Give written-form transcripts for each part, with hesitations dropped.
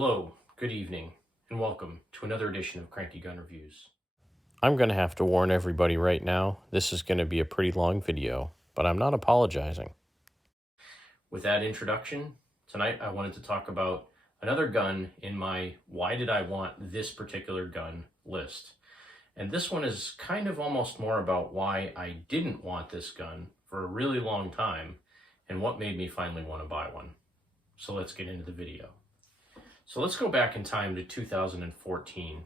Hello, good evening, and welcome to another edition of Cranky Gun Reviews. I'm going to have to warn everybody right now, this is going to be a pretty long video, but I'm not apologizing. With that introduction, tonight I wanted to talk about another gun in my why did I want this particular gun list. And this one is kind of almost more about why I didn't want this gun for a really long time and what made me finally want to buy one. So let's get into the video. So let's go back in time to 2014.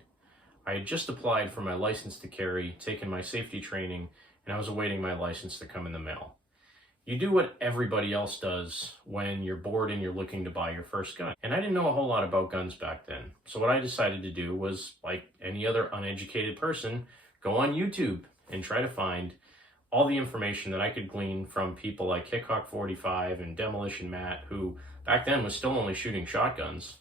I had just applied for my license to carry, taken my safety training, and I was awaiting my license to come in the mail. You do what everybody else does when you're bored and you're looking to buy your first gun. And I didn't know a whole lot about guns back then. So what I decided to do was, like any other uneducated person, go on YouTube and try to find all the information that I could glean from people like Hickhawk 45 and Demolition Matt, who back then was still only shooting shotguns.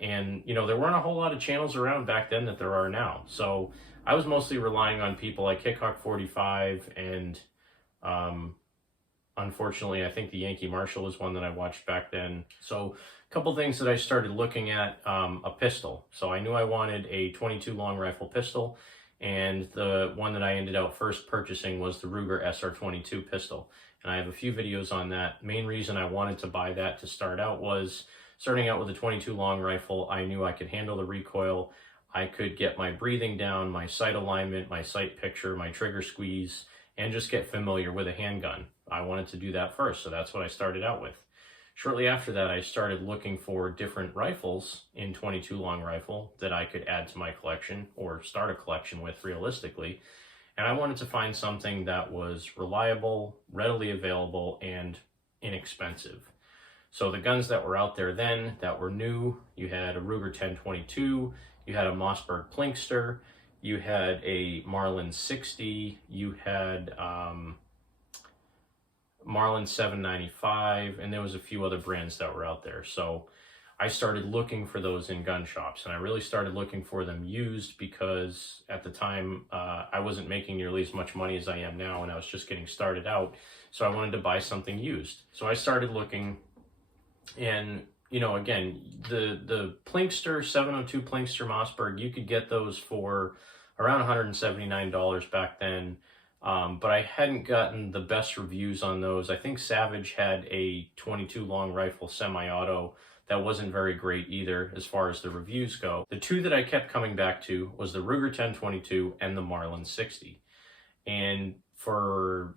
And there weren't a whole lot of channels around back then that there are now. So I was mostly relying on people like Hickhawk 45 and unfortunately, I think the Yankee Marshal was one that I watched back then. So a couple things that I started looking at, a pistol. So I knew I wanted a 22 long rifle pistol, and the one that I ended up first purchasing was the Ruger SR22 pistol. And I have a few videos on that. Main reason I wanted to buy that to start out was, starting out with a 22 long rifle, I knew I could handle the recoil. I could get my breathing down, my sight alignment, my sight picture, my trigger squeeze, and just get familiar with a handgun. I wanted to do that first, so that's what I started out with. Shortly after that, I started looking for different rifles in 22 long rifle that I could add to my collection or start a collection with realistically. And I wanted to find something that was reliable, readily available, and inexpensive. So the guns that were out there then that were new, you had a Ruger 1022, you had a Mossberg Plinkster, you had a Marlin 60, you had Marlin 795, and there was a few other brands that were out there. So I started looking for those in gun shops, and I really started looking for them used because at the time I wasn't making nearly as much money as I am now, and I was just getting started out. So I wanted to buy something used. So I started looking, and again, the Plinkster 702 Plinkster Mossberg, you could get those for around $179 back then. But I hadn't gotten the best reviews on those. I think Savage had a 22 long rifle semi-auto that wasn't very great either as far as the reviews go. The two that I kept coming back to was the Ruger 1022 and the Marlin 60. And for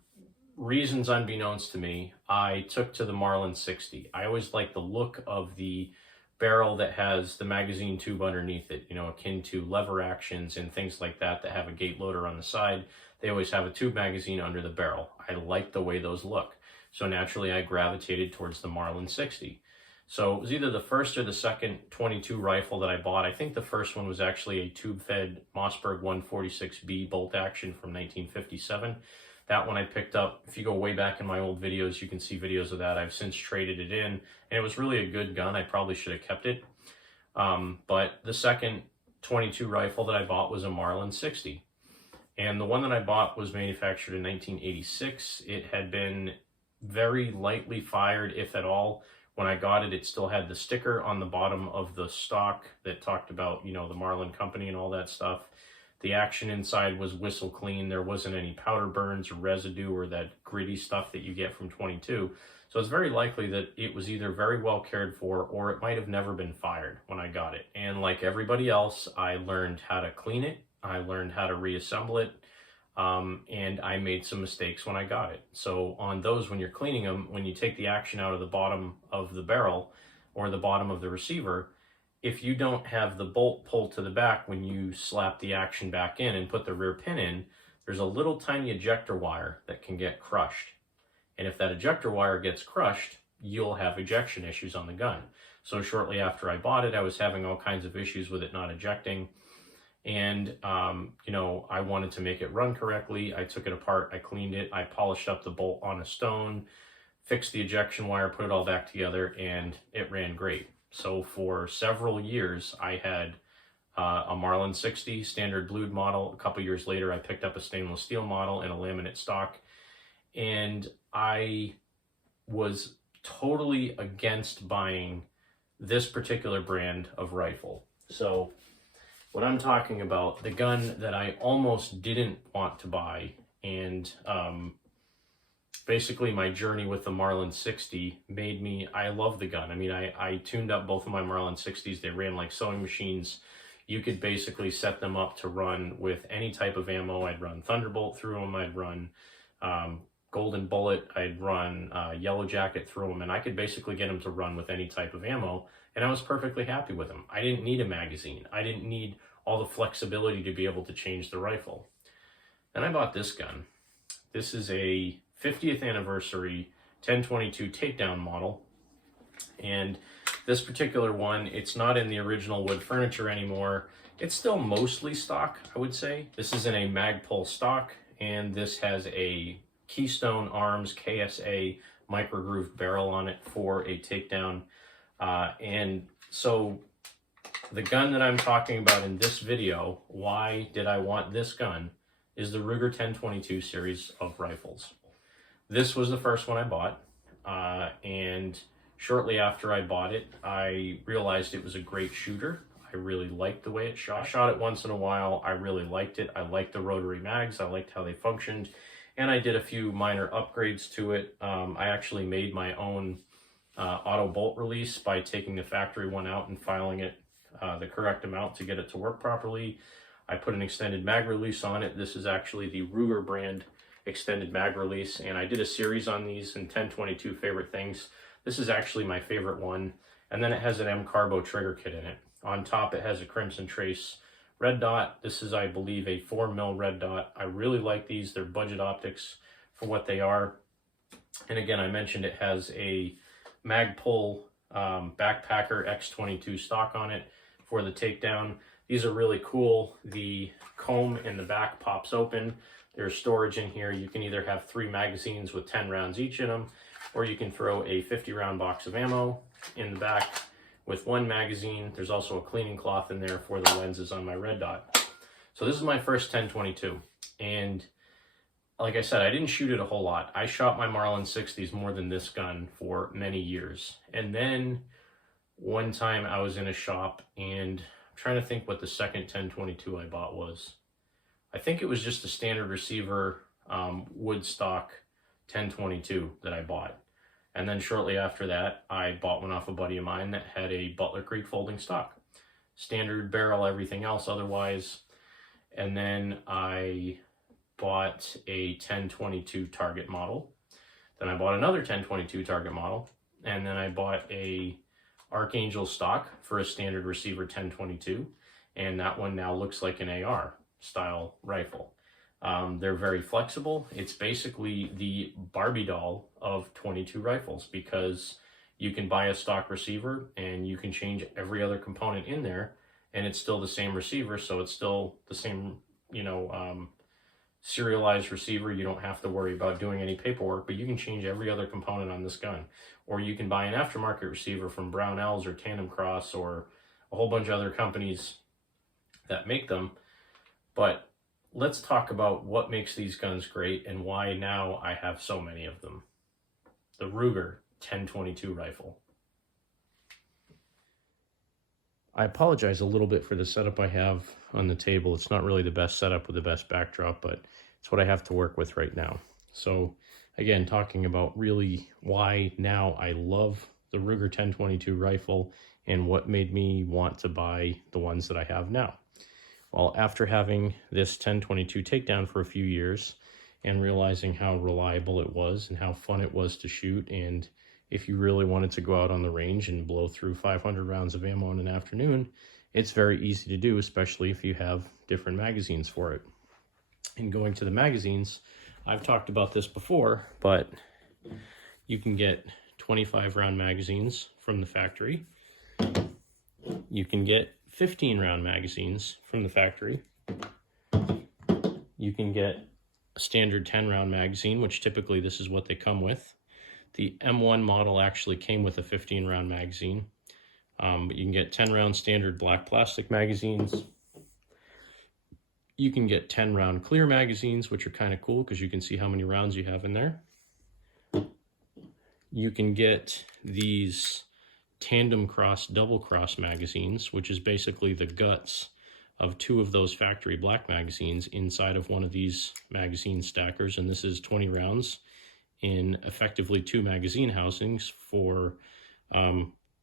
reasons unbeknownst to me, I took to the Marlin 60. I always like the look of the barrel that has the magazine tube underneath it, akin to lever actions and things like that that have a gate loader on the side. They always have a tube magazine under the barrel. I like the way those look. So naturally I gravitated towards the Marlin 60. So it was either the first or the second 22 rifle that I bought. I think the first one was actually a tube-fed Mossberg 146B bolt action from 1957. That one I picked up. If you go way back in my old videos, you can see videos of that. I've since traded it in, and it was really a good gun. I probably should have kept it. But the second 22 rifle that I bought was a Marlin 60. And the one that I bought was manufactured in 1986. It had been very lightly fired, if at all. When I got it, it still had the sticker on the bottom of the stock that talked about, the Marlin company and all that stuff. The action inside was whistle clean. There wasn't any powder burns or residue or that gritty stuff that you get from 22. So it's very likely that it was either very well cared for or it might have never been fired when I got it. And like everybody else, I learned how to clean it. I learned how to reassemble it. And I made some mistakes when I got it. So on those, when you're cleaning them, when you take the action out of the bottom of the barrel or the bottom of the receiver, if you don't have the bolt pulled to the back when you slap the action back in and put the rear pin in, there's a little tiny ejector wire that can get crushed. And if that ejector wire gets crushed, you'll have ejection issues on the gun. So shortly after I bought it, I was having all kinds of issues with it not ejecting. And, I wanted to make it run correctly. I took it apart, I cleaned it, I polished up the bolt on a stone, fixed the ejection wire, put it all back together, and it ran great. So for several years, I had a Marlin 60 standard blued model. A couple years later, I picked up a stainless steel model and a laminate stock. And I was totally against buying this particular brand of rifle. So what I'm talking about, the gun that I almost didn't want to buy, and basically my journey with the Marlin 60 made me, I love the gun. I mean, I tuned up both of my Marlin 60s. They ran like sewing machines. You could basically set them up to run with any type of ammo. I'd run Thunderbolt through them. I'd run Golden Bullet. I'd run Yellow Jacket through them. And I could basically get them to run with any type of ammo. And I was perfectly happy with them. I didn't need a magazine. I didn't need all the flexibility to be able to change the rifle. Then I bought this gun. This is a 50th anniversary 1022 takedown model. And this particular one, it's not in the original wood furniture anymore. It's still mostly stock, I would say. This is in a Magpul stock, and this has a Keystone Arms KSA microgrooved barrel on it for a takedown. And so the gun that I'm talking about in this video, why did I want this gun, is the Ruger 1022 series of rifles. This was the first one I bought, and shortly after I bought it, I realized it was a great shooter. I really liked the way it shot. I shot it once in a while. I really liked it. I liked the rotary mags. I liked how they functioned, and I did a few minor upgrades to it. I actually made my own auto bolt release by taking the factory one out and filing it the correct amount to get it to work properly. I put an extended mag release on it. This is actually the Ruger brand extended mag release, and I did a series on these in 1022 favorite things. This is actually my favorite one. And then it has an M Carbo trigger kit in it. On top, it has a Crimson Trace red dot. This is, I believe, a 4mm red dot. I really like these. They're budget optics for what they are. And again, I mentioned it has a Magpul Backpacker X22 stock on it for the takedown. These are really cool. The comb in the back pops open. There's storage in here. You can either have 3 magazines with 10 rounds each in them, or you can throw a 50-round box of ammo in the back with 1 magazine. There's also a cleaning cloth in there for the lenses on my red dot. So this is my first 1022. And like I said, I didn't shoot it a whole lot. I shot my Marlin 60s more than this gun for many years. And then one time I was in a shop, and I'm trying to think what the second 1022 I bought was. I think it was just a standard receiver wood stock 1022 that I bought. And then shortly after that, I bought one off a buddy of mine that had a Butler Creek folding stock. Standard barrel, everything else otherwise. And then I bought a 1022 Target model. Then I bought another 1022 Target model. And then I bought a Archangel stock for a standard receiver 1022. And that one now looks like an AR style rifle. They're very flexible. It's basically the Barbie doll of 22 rifles, because you can buy a stock receiver and you can change every other component in there, and it's still the same receiver. So it's still the same, serialized receiver. You don't have to worry about doing any paperwork, but you can change every other component on this gun. Or you can buy an aftermarket receiver from Brownells or Tandem Cross or a whole bunch of other companies that make them. But let's talk about what makes these guns great and why now I have so many of them. The Ruger 1022 rifle. I apologize a little bit for the setup I have on the table. It's not really the best setup with the best backdrop, but it's what I have to work with right now. So again, talking about really why now I love the Ruger 1022 rifle and what made me want to buy the ones that I have now. Well, after having this 1022 takedown for a few years and realizing how reliable it was and how fun it was to shoot, and if you really wanted to go out on the range and blow through 500 rounds of ammo in an afternoon, it's very easy to do, especially if you have different magazines for it. And going to the magazines, I've talked about this before, but you can get 25-round magazines from the factory. You can get 15-round magazines from the factory. You can get a standard 10-round magazine, which typically this is what they come with. The M1 model actually came with a 15-round magazine, but you can get 10-round standard black plastic magazines. You can get 10-round clear magazines, which are kind of cool because you can see how many rounds you have in there. You can get these tandem cross, double cross magazines, which is basically the guts of 2 of those factory black magazines inside of one of these magazine stackers. And this is 20 rounds in effectively 2 magazine housings for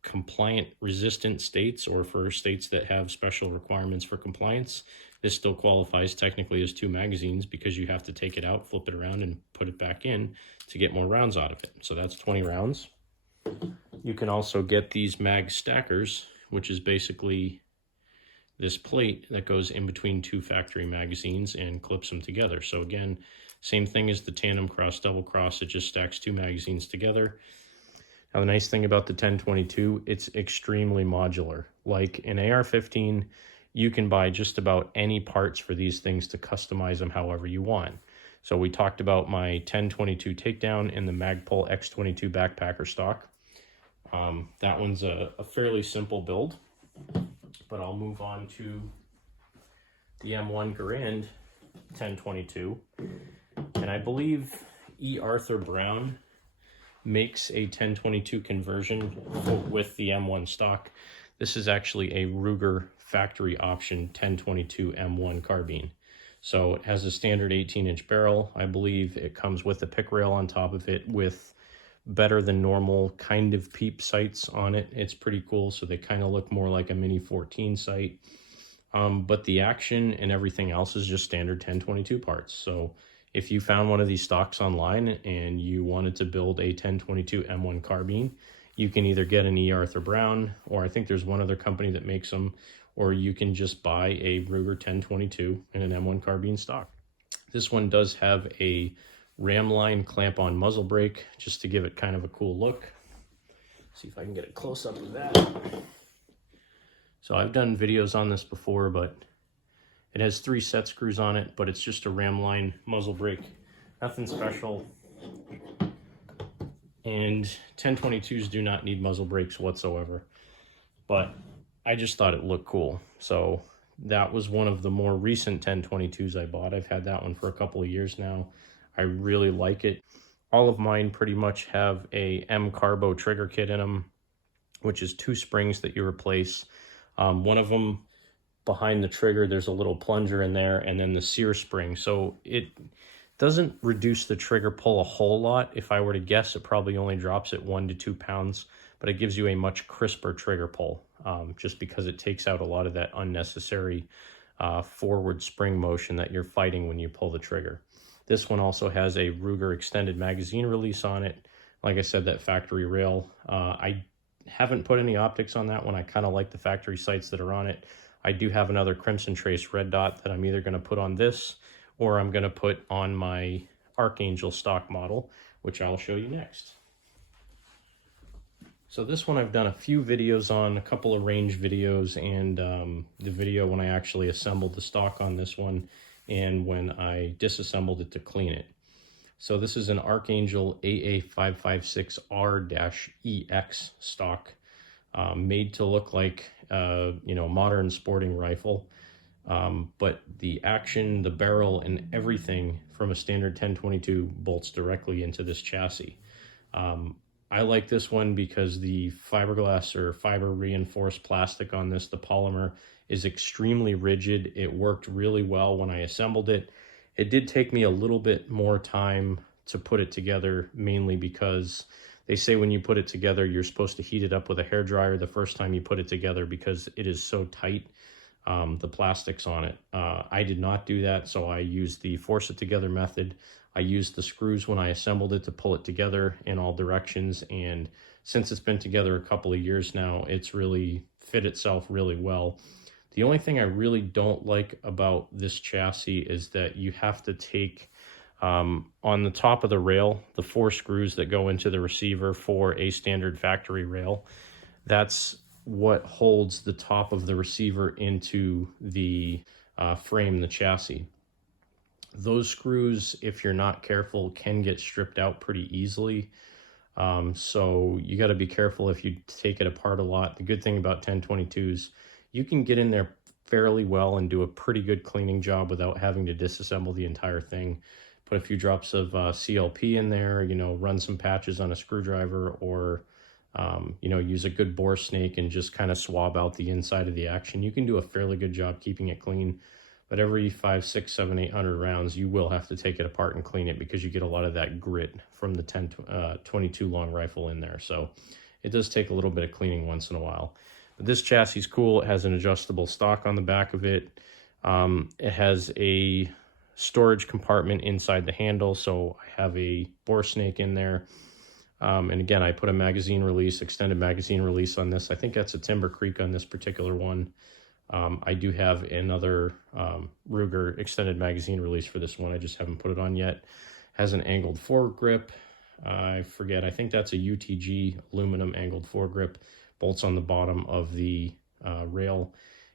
compliant resistant states, or for states that have special requirements for compliance. This still qualifies technically as 2 magazines because you have to take it out, flip it around, and put it back in to get more rounds out of it. So that's 20 rounds. You can also get these mag stackers, which is basically this plate that goes in between 2 factory magazines and clips them together. So again, same thing as the tandem cross, double cross, it just stacks 2 magazines together. Now the nice thing about the 1022, it's extremely modular. Like an AR-15, you can buy just about any parts for these things to customize them however you want. So we talked about my 1022 takedown in the Magpul X22 backpacker stock. That one's a fairly simple build, but I'll move on to the M1 Garand 1022. And I believe E. Arthur Brown makes a 1022 conversion with the M1 stock. This is actually a Ruger factory option 1022 M1 carbine. So it has a standard 18-inch barrel. I believe it comes with a pick rail on top of it with better than normal kind of peep sights on it. It's pretty cool. So they kind of look more like a mini 14 sight. But the action and everything else is just standard 1022 parts. So if you found one of these stocks online and you wanted to build a 1022 M1 carbine, you can either get an E. Arthur Brown, or I think there's one other company that makes them, or you can just buy a Ruger 1022 in an M1 carbine stock. This one does have a ramline clamp-on muzzle brake, just to give it kind of a cool look. See if I can get a close-up of that. So I've done videos on this before, but it has 3 set screws on it, but it's just a ramline muzzle brake. Nothing special. And 1022s do not need muzzle brakes whatsoever. But I just thought it looked cool. So that was one of the more recent 1022s I bought. I've had that one for a couple of years now. I really like it. All of mine pretty much have a M-Carbo trigger kit in them, which is 2 springs that you replace. One of them behind the trigger, there's a little plunger in there, and then the sear spring. So it doesn't reduce the trigger pull a whole lot. If I were to guess, it probably only drops it 1 to 2 pounds, but it gives you a much crisper trigger pull, just because it takes out a lot of that unnecessary forward spring motion that you're fighting when you pull the trigger. This one also has a Ruger extended magazine release on it. Like I said, that factory rail. I haven't put any optics on that one. I kind of like the factory sights that are on it. I do have another Crimson Trace red dot that I'm either going to put on this, or I'm going to put on my Archangel stock model, which I'll show you next. So this one I've done a few videos on, a couple of range videos, and the video when I actually assembled the stock on this one, and when I disassembled it to clean it. So this is an Archangel AA556R-EX stock, made to look like modern sporting rifle, but the action, the barrel, and everything from a standard 1022 bolts directly into this chassis. I like this one because the fiberglass or fiber reinforced plastic on this, the polymer, is extremely rigid. It worked really well when I assembled it. It did take me a little bit more time to put it together, mainly because they say when you put it together, you're supposed to heat it up with a hairdryer the first time you put it together because it is so tight, the plastics on it. I did not do that, so I used the force it together method. I used the screws when I assembled it to pull it together in all directions, and since it's been together a couple of years now, it's really fit itself really well. The only thing I really don't like about this chassis is that you have to take, on the top of the rail, the 4 screws that go into the receiver for a standard factory rail. That's what holds the top of the receiver into the frame, the chassis. Those screws, if you're not careful, can get stripped out pretty easily. So you got to be careful if you take it apart a lot. The good thing about 1022s, you can get in there fairly well and do a pretty good cleaning job without having to disassemble the entire thing. Put a few drops of CLP in there, run some patches on a screwdriver, or you know, use a good bore snake and just kind of swab out the inside of the action. You can do a fairly good job keeping it clean, but every 5, 6, 7, 800 rounds, you will have to take it apart and clean it because you get a lot of that grit from the 22 long rifle in there. So it does take a little bit of cleaning once in a while. But this chassis is cool. It has an adjustable stock on the back of it. It has a storage compartment inside the handle, so I have a bore snake in there. And again, I put a magazine release, extended magazine release on this. I think that's a Timber Creek on this particular one. I do have another Ruger extended magazine release for this one. I just haven't put it on yet. Has an angled foregrip. I forget, I think that's a UTG aluminum angled foregrip. Bolts on the bottom of the rail.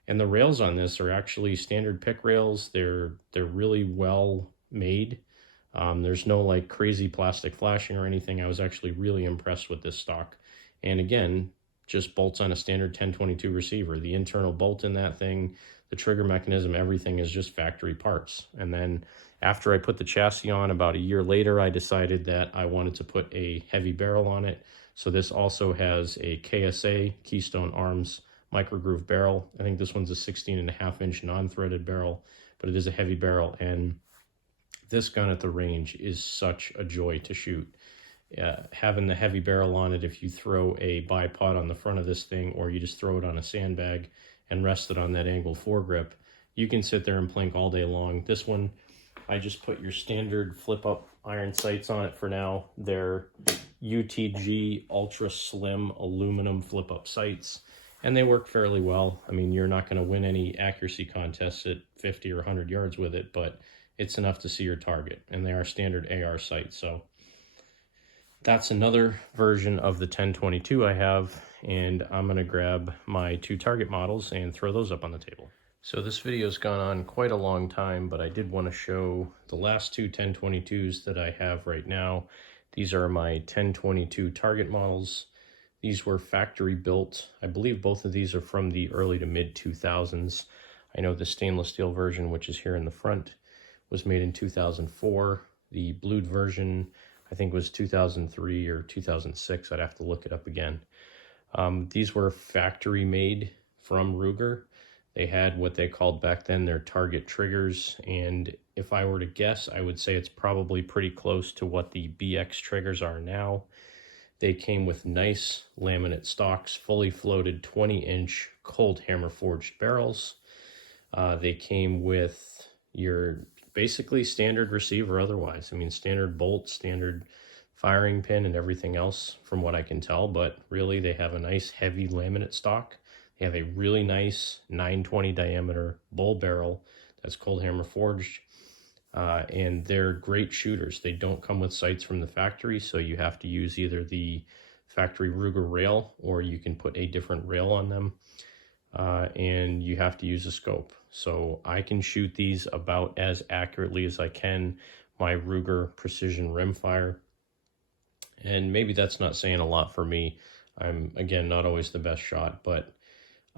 And the rails on this are actually standard pick rails. They're really well made. There's no like crazy plastic flashing or anything. I was actually really impressed with this stock. And again, just bolts on a standard 1022 receiver. The internal bolt in that thing, the trigger mechanism, everything is just factory parts. And then after I put the chassis on about a year later, I decided that I wanted to put a heavy barrel on it. So this also has a KSA, Keystone Arms micro groove barrel. I think this one's a 16.5-inch non-threaded barrel, but it is a heavy barrel. And this gun at the range is such a joy to shoot. Having the heavy barrel on it, if you throw a bipod on the front of this thing, or you just throw it on a sandbag and rest it on that angled foregrip, you can sit there and plink all day long. This one, I just put your standard flip-up iron sights on it for now. They're UTG ultra slim aluminum flip-up sights, and they work fairly well. I mean, you're not going to win any accuracy contests at 50 or 100 yards with it, but it's enough to see your target, and they are standard AR sights. So that's another version of the 1022 I have, and I'm going to grab my 2 target models and throw those up on the table. So this video's gone on quite a long time, but I did want to show the last 2 1022s that I have right now. These are my 1022 target models. These were factory built. I believe both of these are from the early to mid 2000s. I know the stainless steel version, which is here in the front, was made in 2004. The blued version, I think, was 2003 or 2006. I'd have to look it up again. These were factory made from Ruger. They had what they called back then their target triggers, and if I were to guess, I would say it's probably pretty close to what the BX triggers are now. They came with nice laminate stocks, fully floated 20-inch cold hammer forged barrels. They came with your basically standard receiver otherwise. I mean, standard bolt, standard firing pin, and everything else from what I can tell, but really they have a nice heavy laminate stock. They have a really nice 920 diameter bull barrel that's cold hammer forged, and they're great shooters. They don't come with sights from the factory, so you have to use either the factory Ruger rail, or you can put a different rail on them, and you have to use a scope. So I can shoot these about as accurately as I can my Ruger precision rimfire, and maybe that's not saying a lot for me. I'm, again, not always the best shot, but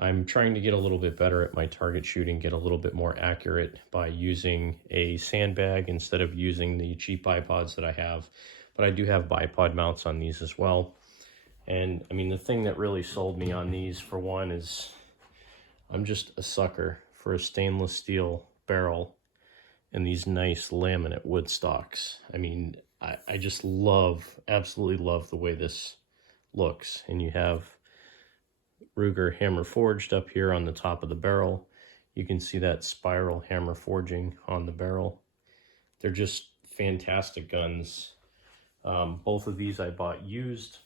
I'm trying to get a little bit better at my target shooting, get a little bit more accurate by using a sandbag instead of using the cheap bipods that I have. But I do have bipod mounts on these as well. And I mean, the thing that really sold me on these, for one, is I'm just a sucker for a stainless steel barrel and these nice laminate wood stocks. I mean, I just love, absolutely love the way this looks. And you have Ruger hammer forged up here on the top of the barrel. You can see that spiral hammer forging on the barrel. They're just fantastic guns. Both of these I bought used,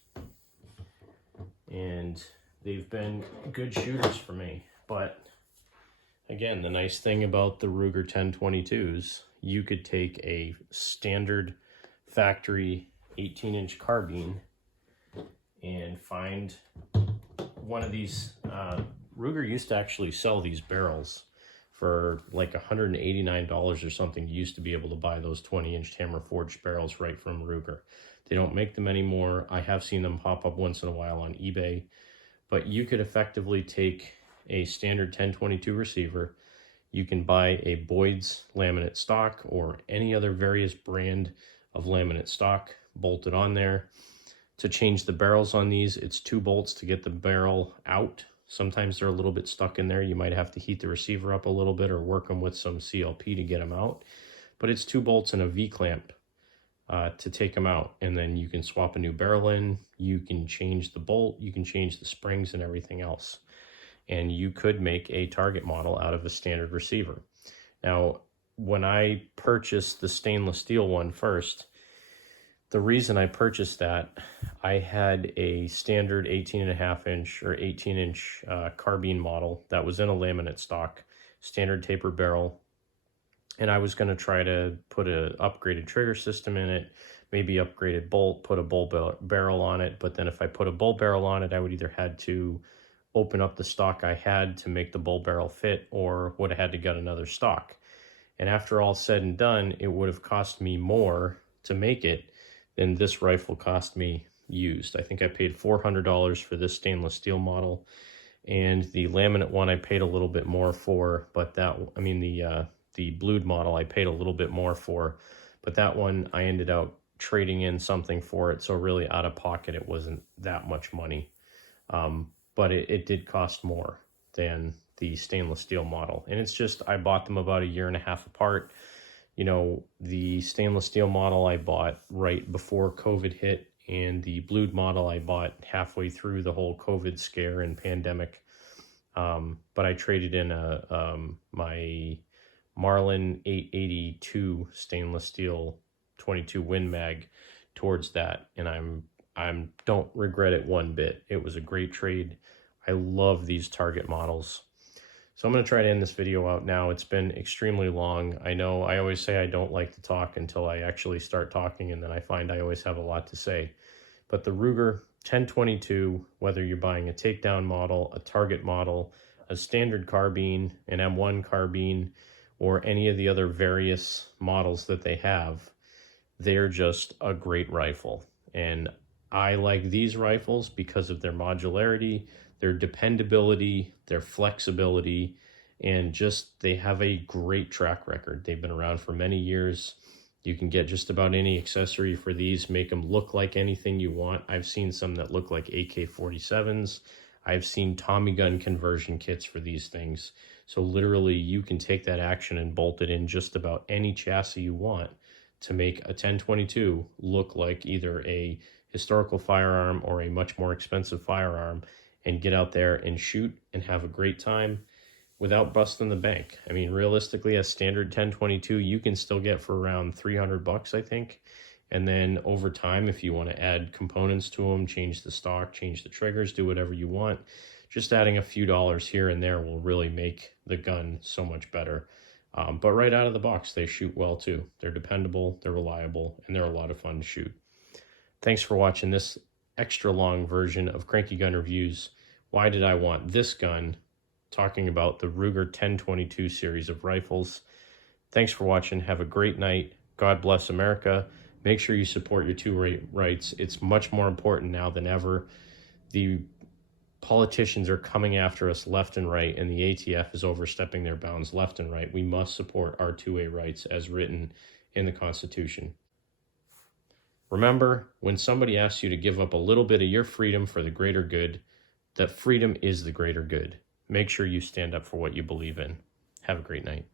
and they've been good shooters for me. But again, the nice thing about the Ruger 1022s, you could take a standard factory 18-inch carbine and find one of these. Ruger used to actually sell these barrels for like $189 or something. You used to be able to buy those 20-inch hammer forged barrels right from Ruger. They don't make them anymore. I have seen them pop up once in a while on eBay, but you could effectively take a standard 1022 receiver. You can buy a Boyd's laminate stock or any other various brand of laminate stock bolted on there. To change the barrels on these, it's 2 bolts to get the barrel out. Sometimes they're a little bit stuck in there. You might have to heat the receiver up a little bit or work them with some CLP to get them out. But it's 2 bolts and a V-clamp to take them out. And then you can swap a new barrel in. You can change the bolt. You can change the springs and everything else. And you could make a target model out of a standard receiver. Now, when I purchased the stainless steel one first, the reason I purchased that, I had a standard 18.5 inch or 18 inch carbine model that was in a laminate stock, standard taper barrel. And I was going to try to put an upgraded trigger system in it, maybe upgraded bolt, put a bull barrel on it. But then if I put a bull barrel on it, I would either had to open up the stock I had to make the bull barrel fit, or would have had to get another stock. And after all said and done, it would have cost me more to make it than this rifle cost me used. I think I paid $400 for this stainless steel model, and the laminate one I paid a little bit more for, but the blued model I paid a little bit more for, but that one I ended up trading in something for it, so really out of pocket it wasn't that much money. But it did cost more than the stainless steel model. And it's just, I bought them about 1.5 years apart. You know, the stainless steel model I bought right before COVID hit, and the blued model I bought halfway through the whole COVID scare and pandemic. But I traded in my Marlin 882 stainless steel 22 Win Mag towards that, and I don't regret it one bit. It was a great trade. I love these target models. So I'm going to try to end this video out now. It's been extremely long. I know I always say I don't like to talk until I actually start talking, and then I find I always have a lot to say. But the Ruger 1022, whether you're buying a takedown model, a target model, a standard carbine, an M1 carbine, or any of the other various models that they have, they're just a great rifle. And I like these rifles because of their modularity, their dependability, their flexibility, and just they have a great track record. They've been around for many years. You can get just about any accessory for these, make them look like anything you want. I've seen some that look like AK-47s. I've seen Tommy gun conversion kits for these things. So literally you can take that action and bolt it in just about any chassis you want to make a 1022 look like either a historical firearm or a much more expensive firearm, and get out there and shoot and have a great time without busting the bank. I mean, realistically, a standard 1022 you can still get for around $300, I think. And then over time, if you want to add components to them, change the stock, change the triggers, do whatever you want, just adding a few dollars here and there will really make the gun so much better. But right out of the box, they shoot well too. They're dependable, they're reliable, and they're a lot of fun to shoot. Thanks for watching this extra long version of Cranky Gun Reviews. Why did I want this gun? Talking about the Ruger 1022 series of rifles. Thanks for watching. Have a great night. God bless America. Make sure you support your two rights. It's much more important now than ever. The politicians are coming after us left and right, and the ATF is overstepping their bounds left and right. We must support our 2A rights as written in the Constitution. Remember, when somebody asks you to give up a little bit of your freedom for the greater good, that freedom is the greater good. Make sure you stand up for what you believe in. Have a great night.